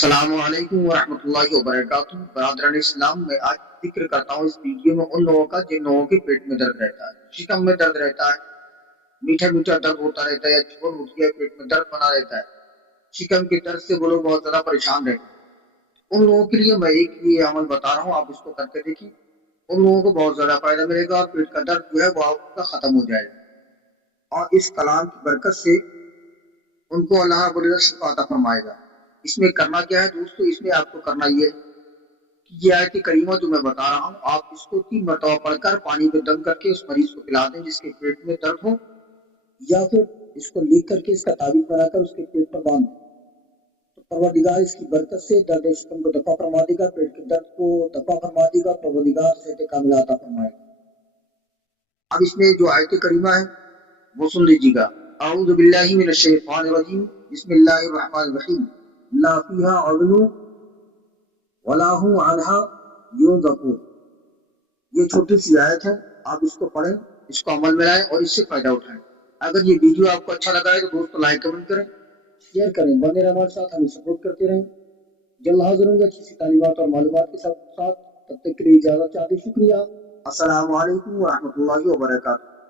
السلام علیکم ورحمۃ اللہ وبرکاتہ۔ برادران اسلام، میں آج ذکر کرتا ہوں اس ویڈیو میں ان لوگوں کا جن لوگوں کے پیٹ میں درد رہتا ہے، شکم میں درد رہتا ہے، میٹھا میٹھا درد ہوتا رہتا ہے، یا چھوڑ ہوتی ہے، پیٹ میں درد بنا رہتا ہے، شکم کے درد سے وہ لوگ بہت زیادہ پریشان رہتے ہیں۔ ان لوگوں کے لیے میں ایک یہ عمل بتا رہا ہوں، آپ اس کو کر کے دیکھیں، ان لوگوں کو بہت زیادہ فائدہ ملے گا اور پیٹ کا درد جو ہے وہ آپ کا ختم ہو جائے گا، اور اس کلام کی برکت سے ان کو اللہ رب العزت شفا عطا فرمائے گا۔ اس میں کرنا کیا ہے دوستو؟ اس میں آپ کو کرنا یہ ہے کہ یہ آیت کریمہ جو میں بتا رہا ہوں، آپ اس کو 3 مرتبہ پڑھ کر پانی میں دم کر کے اس مریض کو پلا دیں جس کے پیٹ میں درد ہو، یا پھر اس کو لکھ کر کے اس کا تعویذ بنا کر اس کے پیٹ پر باندھ دیں، تو پروردگار اس کی برکت سے درد شکم کو دفع فرما دے گا، پیٹ کے درد کو دفع فرما دے گا، پروردگار صحت کاملہ عطا فرمائے گا۔ اب اس میں جو آیت کریمہ ہے وہ سن لیجیے گا۔ اعوذ باللہ من الشیطان الرجیم، بسم اللہ الرحمن الرحیم، لا فیہا عدل ولا هم عنها ينزفون۔ یہ چھوٹی سی آیت ہے، آپ اس کو پڑھیں، اس کو عمل میں لائیں اور اس سے فائدہ اٹھائیں۔ اگر یہ ویڈیو آپ کو اچھا لگا ہے تو دوستو لائک کمنٹ کریں، شیئر کریں، بنے رہیں ہمارے ساتھ، ہمیں سپورٹ کرتے رہیں۔ جلد حاضر ہوں گے اچھی سی تعلیمات اور معلومات کے ساتھ، تب تک کے لیے اجازت چاہتے، شکریہ۔ السلام علیکم ورحمۃ اللہ وبرکاتہ۔